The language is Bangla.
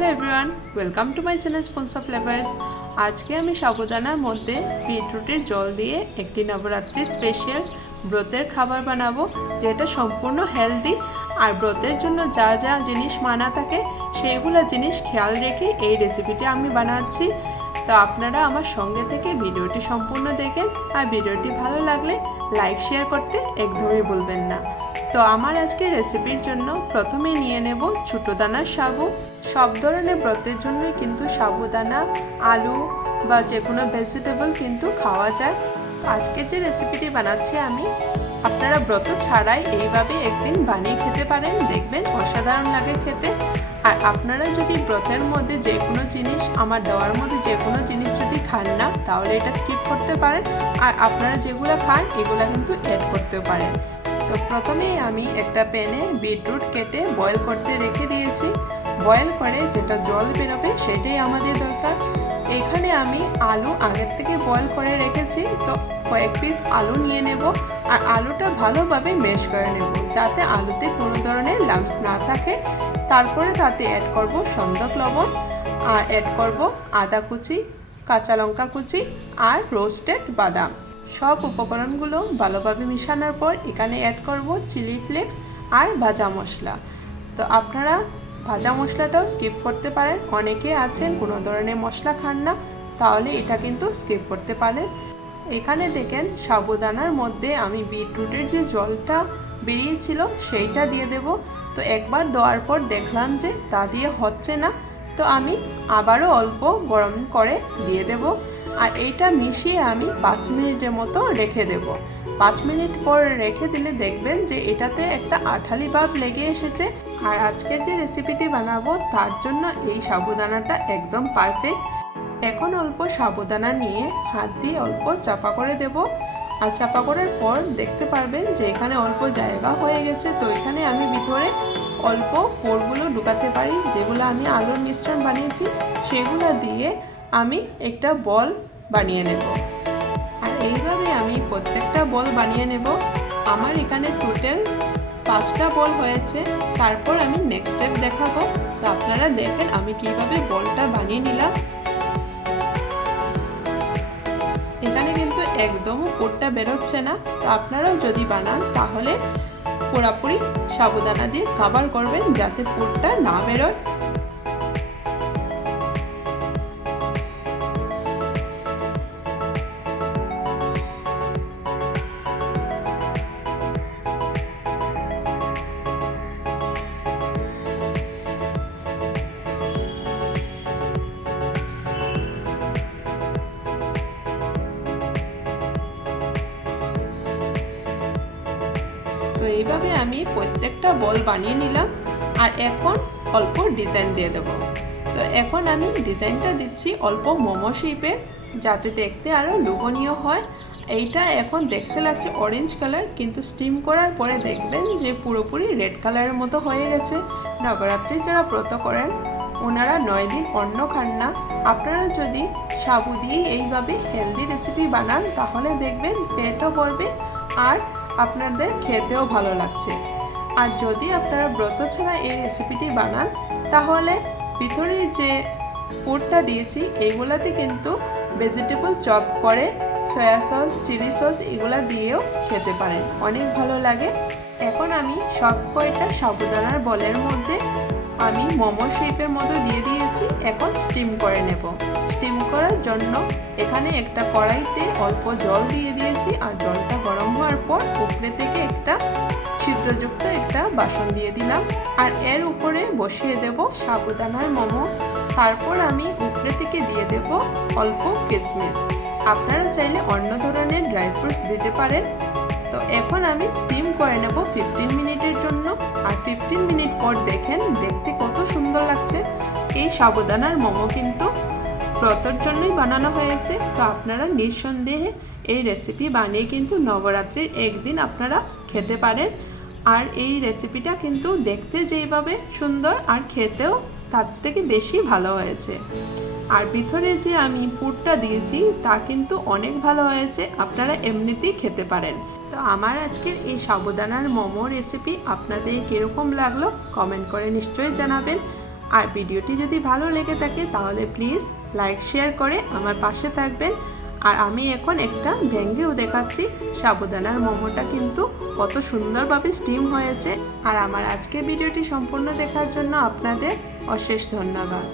Hello everyone, welcome to my channel sponsor flavours. আজকে আমি সাবুদানার মধ্যে বিটরুটের জল দিয়ে একটি নবরাত্রি স্পেশাল ব্রতের খাবার বানাবো, যেটা সম্পূর্ণ হেলদি। আর ব্রতের জন্য যা যা জিনিস মানা থাকে সেইগুলো জিনিস খেয়াল রেখে এই রেসিপিটি আমি বানাচ্ছি। তো আপনারা আমার সঙ্গে থেকে ভিডিওটি সম্পূর্ণ দেখেন, আর ভিডিওটি ভালো লাগলে লাইক শেয়ার করতে একদমই ভুলবেন না। তো আমার আজকে রেসিপির জন্য প্রথমে নিয়ে নেব ছোটো দানার সাবু। সব ধরনের ব্রতের জন্য কিন্তু সাবুদানা, আলু বা যে কোনো ভেজিটেবল কিন্তু খাওয়া যায়। তো আজকে যে রেসিপিটি বানাচ্ছি আমি, আপনারা ব্রত ছাড়াই এইভাবে একদিন বানিয়ে খেতে পারেন, দেখবেন অসাধারণ লাগে খেতে। আর আপনারা যদি ব্রতের মধ্যে যে কোনো জিনিস, আমার দেওয়ার মধ্যে যে কোনো জিনিস যদি খান না, তাহলে এটা স্কিপ করতে পারেন। আর আপনারা যেগুলো খান এগুলো কিন্তু অ্যাড করতে পারেন। তো প্রথমেই আমি একটা প্যানে বিটরুট কেটে বয়েল করতে রেখে দিয়েছি। বয়েল করে যেটা জল বেরোবে সেটাই আমাদের দরকার। এখানে আমি আলু আগের থেকে বয়েল করে রেখেছি, তো কয়েক পিস আলু নিয়ে নেব। আর আলুটা ভালোভাবে ম্যাশ করে নেব, যাতে আলুতে কোনো ধরনের লাম্পস না থাকে। তারপরে তাতে অ্যাড করব সন্দক লবণ, আর অ্যাড করব আদা কুচি, কাঁচা লঙ্কা কুচি আর রোস্টেড বাদাম। সব উপকরণগুলো ভালোভাবে মিশানোর পর এখানে অ্যাড করব চিলি ফ্লেক্স আর ভাজা মশলা। তো আপনারা ভাজা মশলাটাও স্কিপ করতে পারেন, অনেকে আছেন কোনো ধরনের মশলা খান না, তাহলে এটা কিন্তু স্কিপ করতে পারেন। এখানে দেখেন সাবুদানার মধ্যে আমি বিটরুটের যে জলটা বেরিয়েছিল সেইটা দিয়ে দেব। তো একবার দেওয়ার পর দেখলাম যে তা দিয়ে হচ্ছে না, তো আমি আবারও অল্প গরম করে দিয়ে দেব। আর এইটা মিশিয়ে আমি 5 মিনিটের মতো রেখে দেব। 5 মিনিট পর রেখে দিলে দেখবেন যে এটাতে একটা আঠালি ভাব লেগে এসেছে। আর আজকের যে রেসিপিটি বানাবো তার জন্য এই সাবুদানাটা একদম পারফেক্ট। এখন অল্প সাবুদানা নিয়ে হাত দিয়ে অল্প চাপা করে দেব। আর চাপা করার পর দেখতে পারবেন যে এখানে অল্প জায়গা হয়ে গেছে। তো এখানে আমি ভিতরে অল্প পোরগুলো ঢুকাতে পারি, যেগুলো আমি আলুর মিশ্রণ বানিয়েছি সেগুলো দিয়ে আমি একটা বল বানিয়ে নেব। আর এইভাবে আমি প্রত্যেকটা বল বানিয়ে নেব। আমার এখানে টোটাল 5টা বল হয়েছে। তারপর আমি নেক্সট স্টেপ দেখাবো। তো আপনারা দেখেন আমি কিভাবে বলটা বানিয়ে নিলাম। এখানে কিন্তু একদমও পোরটা বেরোচ্ছে না। তো আপনারাও যদি বানান তাহলে পুরোপুরি সাবুদানা দিয়ে কভার করবেন, যাতে পোরটা না বেরোয়। তো এইভাবে আমি প্রত্যেকটা বল বানিয়ে নিলাম। আর এখন অল্প ডিজাইন দিয়ে দেবো। তো এখন আমি ডিজাইনটা দিচ্ছি অল্প মোমো শেপে, যাতে দেখতে আরও লোভনীয় হয়। এইটা এখন দেখতে লাগছে অরেঞ্জ কালার, কিন্তু স্টিম করার পরে দেখবেন যে পুরোপুরি রেড কালারের মতো হয়ে গেছে। নবরাত্রি যারা ব্রত করেন ওনারা 9 দিন অন্ন খান না। আপনারা যদি সাবু দিয়ে এইভাবে হেলদি রেসিপি বানান তাহলে দেখবেন পেটও ভরবে আর আপনাদের খেতেও ভালো লাগছে। আর যদি আপনারা ব্রত ছাড়া এই রেসিপিটি বানান তাহলে ভিতরের যে পুরটা দিয়েছি এইগুলাতে কিন্তু ভেজিটেবল চপ করে সয়া সস, চিলি সস এগুলা দিয়েও খেতে পারেন, অনেক ভালো লাগে। এখন আমি সব কয়টা সাবুদানার বলের মধ্যে আমি মোমো শেপের মতো দিয়ে দিয়েছি। এখন স্টিম করে নেব। স্টিম করার জন্য এখানে একটা কড়াইতে অল্প জল দিয়ে দিয়েছি। আর জলটা গরম হওয়ার পর উপরে থেকে একটা ছিদ্রযুক্ত একটা বাসন দিয়ে দিলাম। আর এর উপরে বসিয়ে দেব সাবুদানার মোমো। তারপর আমি উপরে থেকে দিয়ে দেব অল্প কিশমিশ। আপনারা চাইলে অন্য ধরনের ড্রাই ফ্রুটস দিতে পারেন। তো এখন আমি স্টিম করে নেব 15 মিনিটের জন্য। আর 15 মিনিট পর দেখেন দেখতে কত সুন্দর লাগছে। এই সাবুদানার মোমো কিন্তু ব্রতর জন্যই বানানো হয়েছে। তো আপনারা নিঃসন্দেহে এই রেসিপি বানিয়ে কিন্তু নবরাত্রির একদিন আপনারা খেতে পারেন। আর এই রেসিপিটা কিন্তু দেখতে যেভাবে সুন্দর আর খেতেও তার থেকে বেশি ভালো হয়েছে। আর ভিতরে যে আমি পুরটা দিয়েছি তা কিন্তু অনেক ভালো হয়েছে, আপনারা এমনিতেই খেতে পারেন। তো আমার আজকের এই সাবুদানার মোমো রেসিপি আপনাদের কীরকম লাগলো কমেন্ট করে নিশ্চয়ই জানাবেন। আর ভিডিওটি যদি ভালো লেগে থাকে তাহলে প্লিজ লাইক শেয়ার করে আমার পাশে থাকবেন। আর আমি এখন একটা ভেঙেও দেখাচ্ছি সাবুদানার মোমোটা কিন্তু কত সুন্দরভাবে স্টিম হয়েছে। আর আমার আজকের ভিডিওটি সম্পূর্ণ দেখার জন্য আপনাদের অশেষ ধন্যবাদ।